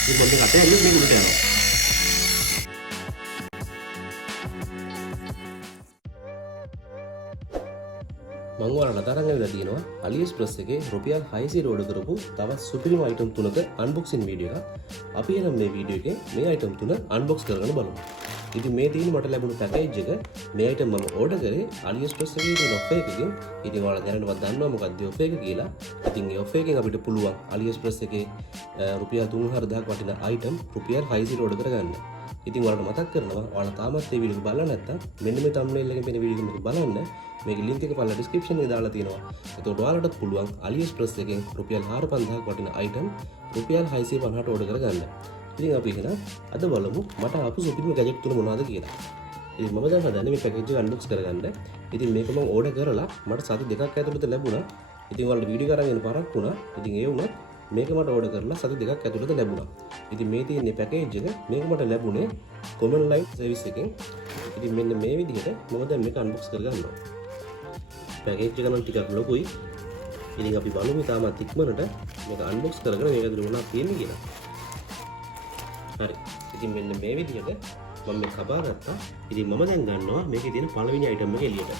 ඉතින් පොඩ්ඩක් අතේ ඇල්ලුවොත් මේක උඩට යනවා. මම ඔයාලට තරංග වෙලා තියෙනවා AliExpress එකේ රුපියල් 600 ඕඩර් කරපු තවත් සුපිරිම අයිටම් තුනක අන්බොක්සින් වීඩියෝ එකක්. අපි එනම් මේ වීඩියෝ එකේ මේ අයිටම් තුන අන්බොක්ස් කරගෙන බලමු. ඉතින් මේ තියෙන මට ලැබුණු පැකේජ් එක මේ අයිටම් මම ඕඩර් කරේ AliExpress එකේ තියෙන ඔෆර් එකකින්. ඉතින් ඔයාලා දැනටවත් දන්නවා මොකක්ද ඔෆර් එක කියලා. ඉතින් මේ ඔෆර් එකෙන් අපිට පුළුවන් AliExpress එකේ රුපියල් 3000ක් වටින අයිටම් රුපියල් 600 ඕඩර් කරගන්න. ඉතින් ඔයාලට මතක් කරනවා ඔයාලා තාමත් මේ වීඩියෝ එක බලලා නැත්නම් මෙන්න මේ thumbnail එකෙන් පෙනෙන වීඩියෝ එක බලන්න. මේකේ link එක පල්ලා description එකේ දාලා තියෙනවා. එතකොට ඔයාලට පුළුවන් AliExpress එකෙන් රුපියල් 4000ක් වටින item රුපියල් 650ට order කරගන්න. ඉතින් අපි එහෙනම් අද බලමු මට ආපු සුපිරිම gadget තුන මොනවද කියලා. ඉතින් මම දැන් හදන්නේ මේ package එක unbox කරගන්න. ඉතින් මේක මම order කරලා මට සති දෙකක් ඇතුළත ලැබුණා. ඉතින් ඔයාලට වීඩියෝ කරගෙන යන පරක් වුණා. ඉතින් ඒ වුණත් මේක මට order කරලා සති දෙකක් ඇතුළත ලැබුණා. ඉතින් මේ තියෙන package එක මේක මට ලැබුණේ common line service එකෙන්. ඉතින් මෙන්න මේ විදිහට මම දැන් මේක unbox කරගන්නවා. පැකේජ් එක නම් ටිකක් ලොකුයි. ඉතින් අපි බලමු තාමත් ඉක්මනට මේක අන්බොක්ස් කරගෙන මේක ඇතුලේ මොනවද තියෙන්නේ කියලා. හරි. ඉතින් මෙන්න මේ විදිහට මම මේක කපා ගත්තා. ඉතින් මම දැන් ගන්නවා මේකේ තියෙන පළවෙනි අයිටම් එක එළියට.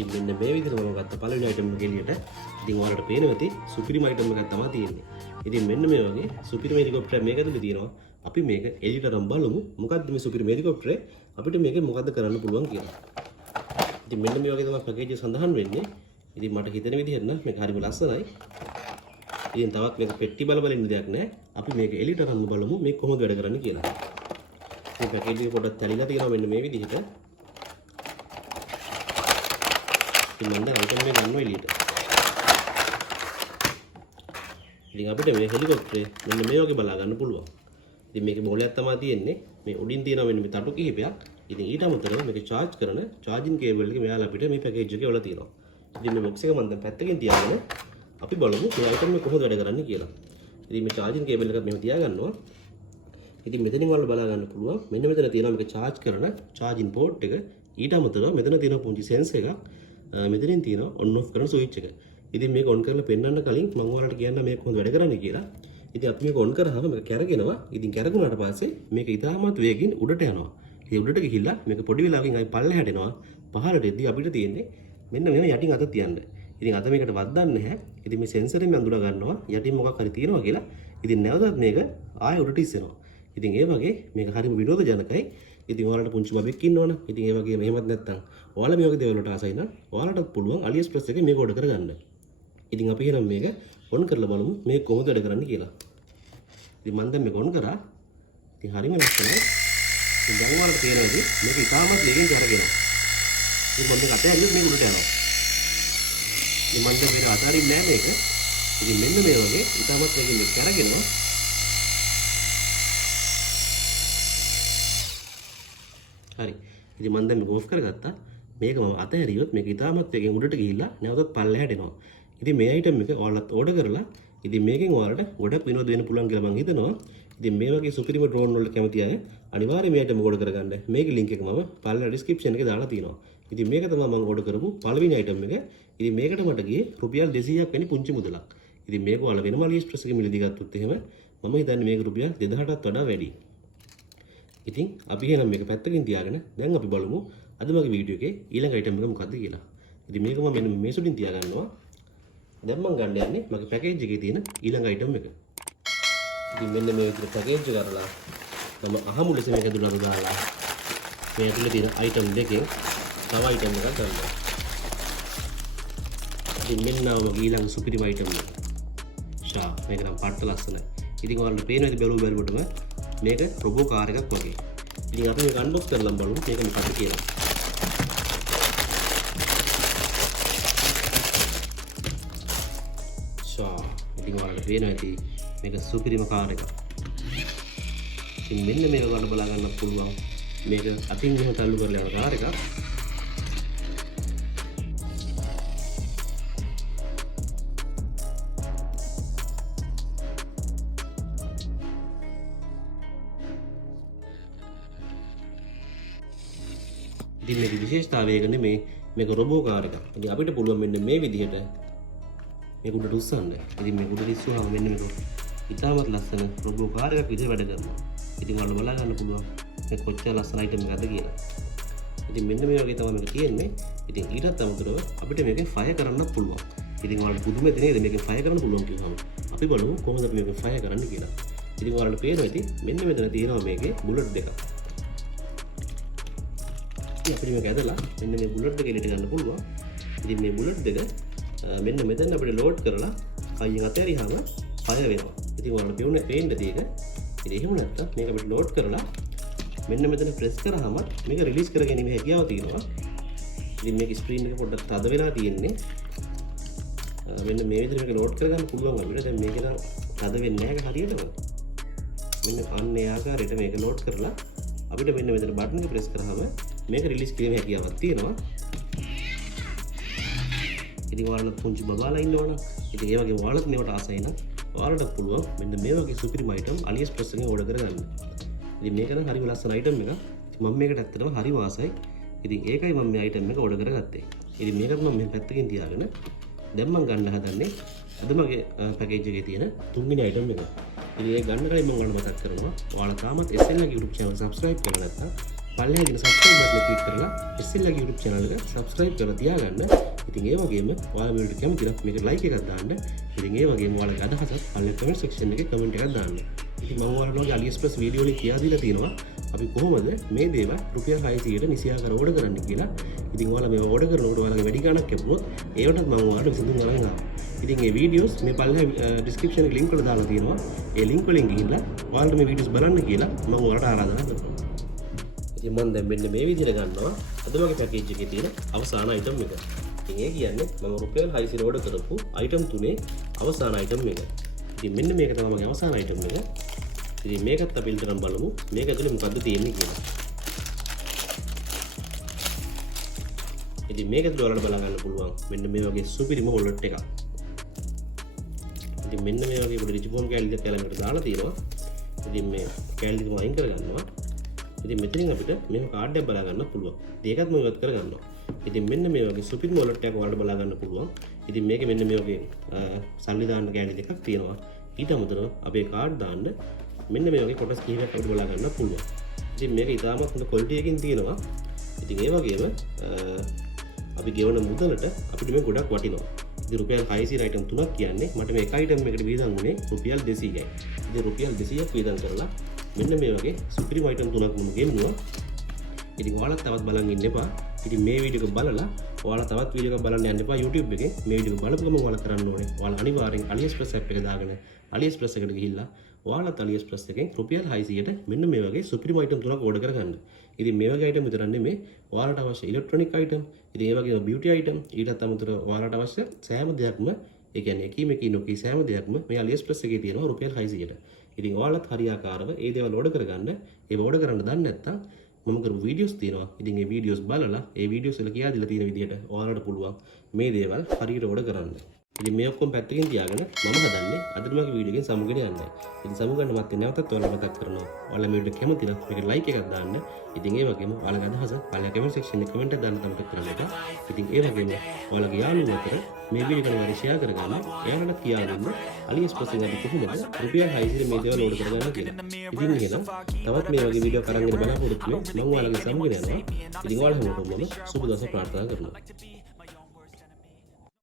ඉතින් මෙන්න මේ විදිහට මම ගත්ත පළවෙනි අයිටම් එක එළියට. ඉතින් ඔයාලට පේනවා ඇති සුපිරිම අයිටම් එකක් තමයි තියෙන්නේ. ඉතින් මෙන්න මේ වගේ සුපිරිම හෙලිකොප්ටර් මේක ඇතුලේ තියෙනවා. අපි මේක එලියට නම් බලමු මොකද්ද මේ සුපිරිම හෙලිකොප්ටරේ අපිට මේකෙන් මොකද්ද කරන්න පුළුවන් කියලා. ඉතින් මෙන්න මේ වගේ තමයි පැකේජ් එක සඳහන් වෙන්නේ. ඉතින් මට හිතෙන විදිහට නම් මේක හරිම ලස්සනයි. ඉතින් තවත් මේක පෙට්ටි බල බල ඉන්න දෙයක් නැහැ. අපි මේක එලියට නම් බලමු මේක කොහොමද වැඩ කරන්නේ කියලා. මේ පැකේජ් එක පොඩ්ඩක් තැලිලා තියෙනවා මෙන්න මේ විදිහට. ඉතින් මම දැන් අයිටම් එක ගන්නවා එලියට. ඉතින් අපිට මේ හෙලිකොප්ටරේ මෙන්න මේ වගේ බලා ගන්න පුළුවන්. ඉතින් මේකේ මොලයක් තමයි තියෙන්නේ. මේ උඩින් තියෙනවා මෙන්න මේ තටු කිහිපයක්. ඉතින් ඊට අමතරව මේක charge කරන charging cable එක මෙයාලා අපිට මේ package එකේ වල තියෙනවා. ඉතින් මේ box එක මම දැන් පැත්තකින් තියාගෙන අපි බලමු මේ item එක කොහොමද වැඩ කරන්නේ කියලා. ඉතින් මේ charging cable එකත් මෙහෙම තියාගන්නවා. ඉතින් මෙතනින් ඔයාලා බලා ගන්න පුළුවන්. මෙන්න මෙතන තියෙනවා මේක charge කරන charging port එක. ඊට අමතරව මෙතන තියෙන පුංචි sensor එකක්. මෙතනින් තියෙනවා on off කරන switch එක. ඉතින් මේක on කරලා පෙන්වන්න කලින් මම ඔයාලට කියන්න මේක කොහොමද වැඩ කරන්නේ කියලා. ඉතින් අපි මේක on කරාම මේක කැරගෙනවා. ඉතින් කැරගුණාට පස්සේ මේක ඉතාමත් වේගින් උඩට යනවා. ඒ උඩට ගිහිල්ලා මේක පොඩි වෙලාවකින් ආයි පල්ලෙහාට එනවා. පහළට එද්දී අපිට තියෙන්නේ මෙන්න මෙහෙම යටින් අත තියන්න. ඉතින් අත මේකට වද්දන්නේ නැහැ. ඉතින් මේ සෙන්සරෙන් මම අඳුර ගන්නවා යටින් මොකක් හරි තියෙනවා කියලා. ඉතින් නැවතත් මේක ආයෙ උඩට ඉස්සෙනවා. ඉතින් ඒ වගේ මේක හරිම විනෝදජනකයි. ඉතින් ඔයාලට පුංචි බබෙක් ඉන්නවනේ. ඉතින් ඒ වගේ මෙහෙමත් නැත්තම් ඔයාලා මේ වගේ දේවල් වලට ආසයි නම් ඔයාලටත් පුළුවන් AliExpress එකේ මේක order කරගන්න. ඉතින් අපි එහෙනම් මේක on කරලා බලමු මේක කොහොමද වැඩ කරන්නේ කියලා. ඉතින් මම දැන් මේක on කරා. ඉතින් හරියම ලස්සනයි. ඉතින් දැන් ඔයාලට තේරෙනවද මේක ඉතාමත් වේගෙන් කරගෙනවා. ඉතින් මම මේක අතේ ඇල්ලුවොත් මේක උඩට යනවා. ඉතින් මම දැන් මේක අතාරින්නේ නැහැ මේක. ඉතින් මෙන්න මේ වගේ ඉතාමත් වේගෙන් මේක කරගෙනවා. හරි. ඉතින් මම දැන් මේක ඕෆ් කරගත්තා. මේක මම අතහැරියොත් මේක ඉතාමත් වේගෙන් උඩට ගිහිල්ලා නැවතත් පල්ලෙහාට එනවා. ඉතින් මේ අයිටම් එක ඔයාලත් ඕඩර් කරලා ඉතින් මේකෙන් ඔයාලට ගොඩක් විනෝද වෙන්න පුළුවන් කියලා මම හිතනවා. ඉතින් මේ වගේ සුපිරිම ඩ්‍රෝන් වලට කැමති අය අනිවාර්යයෙන් මේ අයිටම් ඕඩර් කරගන්න. මේකේ link එක මම පල්ලා description එකේ දාලා තියෙනවා. ඉතින් මේක තමයි මම ඕඩර් කරපු පළවෙනි අයිටම් එක. ඉතින් මේකට මට ගියේ රුපියල් 200ක් වෙනි පුංචි මුදලක්. ඉතින් මේක ඔයාලා වෙනම AliExpress එකේ මිලදී ගත්තොත් එහෙම මම හිතන්නේ මේක රුපියල් 2000ටත් වඩා වැඩි. ඉතින් අපි එහෙනම් මේක පැත්තකින් තියාගෙන දැන් අපි බලමු අද මගේ වීඩියෝ එකේ ඊළඟ අයිටම් එක මොකක්ද කියලා. ඉතින් මේක මම මෙන්න මේ සුඩින් තියාගන්නවා. දැන් මම ගන්න යන්නේ මගේ පැකේජ් එකේ තියෙන ඊළඟ අයිටම් එක. ඉතින් මෙන්න මේ විදිහට පැකේජ් කරලා මම අහමු ලෙස මේක දුන්නු දාලා මේ ඇතුලේ තියෙන අයිටම් දෙකෙන් තව අයිටම් එකක් ගන්නවා. ඉතින් මෙන්න මගේ ඊළඟ සුපිරිම අයිටම් එක. ෂා මේක නම් පට්ට ලස්සනයි. ඉතින් ඔයාලට පේනවද බැලුවටම මේක රොබෝ කාර් එකක් වගේ. ඉතින් අපි මේක අන්බොක්ස් කරලා බලමු මේක මොකක්ද කියලා. ඉතින් ඔයාලට පේනවා ඇති මේක සුපිරිම කාර් එකක්. ඉතින් මෙන්න මේක ගන්න බලා ගන්න පුළුවන්. මේක අතින් මෙහෙම තල්ලු කරලා යන කාර් එකක්. ඉතින් මේකේ විශේෂතාවය කියන්නේ මේක රොබෝ කාර් එකක්. ඉතින් අපිට පුළුවන් මෙන්න මේ විදිහට මේක උඩට උස්සන්න. ඉතින් මේක උඩට ඉස්සුවාම මෙන්න මේක ඉතාමත් ලස්සන රොබෝ කාර් එකක් විදිහට වැඩ කරනවා. ඉතින් ඔයාලට බලා ගන්න පුළුවන් මේ කොච්චර ලස්සන අයිටම් එකක්ද කියලා. ඉතින් මෙන්න මේ වගේ තමයි මේක තියෙන්නේ. ඉතින් ඊටත් අමතරව අපිට මේකෙන් ෆයර් කරන්නත් පුළුවන්. ඉතින් ඔයාලට පුදුමද නේද මේකෙන් ෆයර් කරන්න පුළුවන් කියවම. අපි බලමු කොහොමද අපි මේකෙන් ෆයර් කරන්න කියලා. ඉතින් ඔයාලට පේනවා ඉතින් මෙන්න මෙතන තියෙනවා මේකේ බුලට් දෙකක්. ඉතින් අපිට මේක ඇදලා මෙන්න මේ බුලට් දෙක එලියට ගන්න පුළුවන්. ඉතින් මේ බුලට් දෙක මෙන්න මෙතන අපිට ලෝඩ් කරලා කයියෙන් අතහැරියාම ෆයර් වෙනවා. ඉතින් ඔයාලට පේන්න තියෙක. ඉතින් එහෙම නැත්නම් මේක අපිට ලෝඩ් කරලා මෙන්න මෙතන ප්‍රෙස් කරාම මේක රිලීස් කර ගැනීම හැකියාව තියෙනවා. ඉතින් මේක ස්ක්‍රීන් එක පොඩ්ඩක් තද වෙලා තියෙන්නේ. මෙන්න මේ විදිහට මේක ලෝඩ් කරගන්න පුළුවන් අපිට. දැන් මේක නම් තද වෙන්නේ නැහැ හරියටම. මෙන්න අන්න ඒ ආකාරයට මේක ලෝඩ් කරලා අපිට මෙන්න මෙතන බටන් එක ප්‍රෙස් කරාම මේක රිලීස් කිරීමේ හැකියාවක් තියෙනවා. ඉතින් ඔයාලට පුංචි බබාලා ඉන්නවනම් ඉතින් ඒ වගේ ඔයාලත් මේවට ආසයි නම් ඔයාලට පුළුවන් මෙන්න මේ වගේ සුපිරිම අයිටම් AliExpress එකෙන් ඕඩර් කරගන්න. ඉතින් මේක නම් හරිම ලස්සන අයිටම් එකක්. ඉතින් මම මේකට ඇත්තටම හරිම ආසයි. ඉතින් ඒකයි මම මේ අයිටම් එක ඕඩර් කරගත්තේ. ඉතින් මේකට මම මේ පැත්තකින් තියාගෙන දැන් මම ගන්න හදන්නේ අද මගේ පැකේජ් එකේ තියෙන තුන්වෙනි අයිටම් එක. ඉතින් ඒක ගන්න කලින් මම ඔයාලට මතක් කරනවා ඔයාලා තාමත් SL ගේ YouTube channel subscribe කරලා නැත්නම් පල්ලෙහා තියෙන subscribe button එක click කරලා SL ගේ YouTube channel එක subscribe කරලා තියාගන්න. ඉතින් ඒ වගේම ඔයාලා වීඩියෝට කැමති නම් මේකට like එකක් දාන්න. ඉතින් ඒ වගේම ඔයාලගේ අදහසත් පල්ලෙහා comment section එකේ comment එකක් දාන්න. ඉතින් මම ඔයාලට AliExpress වීඩියෝ වලින් කියා දීලා තියෙනවා අපි කොහොමද මේ දේවල් රුපියල් 600ට නිසියාකාර ඕඩර් කරන්න කියලා. ඉතින් ඔයාලා මේව ඕඩර් කරනකොට ඔයාලගේ වැඩි ගාණක් කැපුවොත් ඒවටත් මම ඔයාලට විසඳුම් අරන් ආවා. ඉතින් මේ වීඩියෝස් මේ පල්ලෙහා description එකේ link වල දාලා තියෙනවා. ඒ link වලින් ගිහිල්ලා ඔයාලට මේ වීඩියෝස් බලන්න කියලා මම ඔයාලට ආරාධනා කරනවා. ඉතින් මම දැන් මෙන්න මේ විදිහට ගන්නවා අද මගේ පැකේජ් එකේ තියෙන අවසාන අයිටම් එක. ඉතින් ඒ කියන්නේ මම රුපියල් 600 ඕඩර් කරපු අයිටම් තුනේ අවසාන අයිටම් එක. ඉතින් මෙන්න මේක තමයි මගේ අවසාන අයිටම් එක. ඉතින් මේකත් අපි ඉල්ලන බලමු මේක ඇතුලේ මොකද්ද තියෙන්නේ කියලා. ඉතින් මේක ඇතුලේ ඔයාලට බලා ගන්න පුළුවන් මෙන්න මේ වගේ සුපිරිම වොලට් එකක්. ඉතින් මෙන්න මේ වගේ පොඩි රිචිෆෝම් කෑලි දෙකක් ළඟට දාලා තියෙනවා. ඉතින් මේ කෑලි දෙකම අයින් කරගන්නවා. ඉතින් මෙතනින් අපිට මේක කාඩ් එකක් බලා ගන්න පුළුවන්. ඒකත් මම ඉවත් කරගන්නවා. ඉතින් මෙන්න මේ වගේ සුපිරිම වොලට් එකක් ඔයාලට බලා ගන්න පුළුවන්. ඉතින් මේකේ මෙන්න මේ වගේ සල්ලි දාන්න කෑලි දෙකක් තියෙනවා. ඊට අමතරව අපේ කාඩ් දාන්න මෙන්න මේ වගේ කොටස් කීපයක් අපිට බලා ගන්න පුළුවන්. ඉතින් මේක ඉතාමත් හොඳ ක්වොලිටි එකකින් තියෙනවා. ඉතින් ඒ වගේම අපි ගෙවන මුදලට අපිට මේ ගොඩක් වටිනවා. ඉතින් රුපියල් 600 අයිටම් තුනක් කියන්නේ මට මේ එක අයිටම් එකකට වියදම් වුණේ රුපියල් 200යි. ඉතින් රුපියල් 200ක් වියදම් කරලා මෙන්න මේ වගේ සුපිරිම අයිටම් තුනක් මම ගෙවුවා. ඉතින් ඔයාලත් තවත් බලන් ඉන්න එපා. ඉතින් මේ වීඩියෝ එක බලලා ඔයාලා තවත් වීඩියෝ එකක් බලන්න යන්න එපා YouTube එකේ. මේ වීඩියෝ එක බලපු ගමන් ඔයාලා කරන්න ඕනේ. ඔයාලා අනිවාර්යෙන් AliExpress app එක දාගෙන AliExpress එකට ගිහිල්ලා ඔයාලත් AliExpress එකෙන් රුපියල් 600ට මෙන්න මේ වගේ සුපිරිම අයිටම් තුනක් ඕඩර් කරගන්න. ඉතින් මේ වගේ අයිටම් විතරක් නෙමෙයි ඔයාලට අවශ්‍ය ඉලෙක්ට්‍රොනික අයිටම්, ඉතින් ඒ වගේම බියුටි අයිටම්, ඊටත් අමතරව ඔයාලට අවශ්‍ය සෑම දෙයක්ම ඒ කියන්නේ එකීමකින් නොකී සෑම දෙයක්ම මේ AliExpress එකේ තියෙනවා රුපියල් 600ට. ඉතින් ඔයාලත් හරියාකාරව ඒ දේවල් ඕඩර් කරගන්න. ඒ ඕඩර් කරන්න දන්නේ නැත්නම් මම කරපු වීඩියෝස් තියෙනවා. ඉතින් ඒ වීඩියෝස් බලලා ඒ වීඩියෝස් වල කියා දීලා තියෙන විදිහට ඔයාලට පුළුවන් මේ දේවල් හරියට ඕඩර් කරන්න. ඉතින් මේ ඔක්කොම පැත්තකින් තියාගෙන මම හදන්නේ අද මගේ වීඩියෝ එකෙන් සමුගෙන යන්න. ඉතින් සමුගන්න මත් නැවතත් ඔයාලට මතක් කරනවා. ඔයාලා මේ වීඩියෝ කැමති නම් මේකට ලයික් එකක් දාන්න. ඉතින් ඒ වගේම ඔයාලගේ අදහස පළල කමෙන්ට් සෙක්ෂන් එකේ කමෙන්ට් එකක් දාන්න තමයි කරන්න එපා. ඉතින් ඒ වගේම ඔයාලගේ යාළුවෝ අතර මේ වීඩියෝ එක වල ෂෙයා කරගන්න. එයාලට කියා දෙන්න AliExpress එකෙන් අපි කොහොමද රුපියල් 600 මේ දේවල් ඕඩර් කරගන්න කියලා. ඉතින් එහෙනම් තවත් මේ වගේ වීඩියෝ කරන් ඉන්න බලාපොරොත්තු වෙමි. මම ඔයාලගේ සමුගෙන යනවා. ඉතින් ඔයාලා හැමෝටම සුබ දවසක් ප්‍රාර්ථනා කරනවා.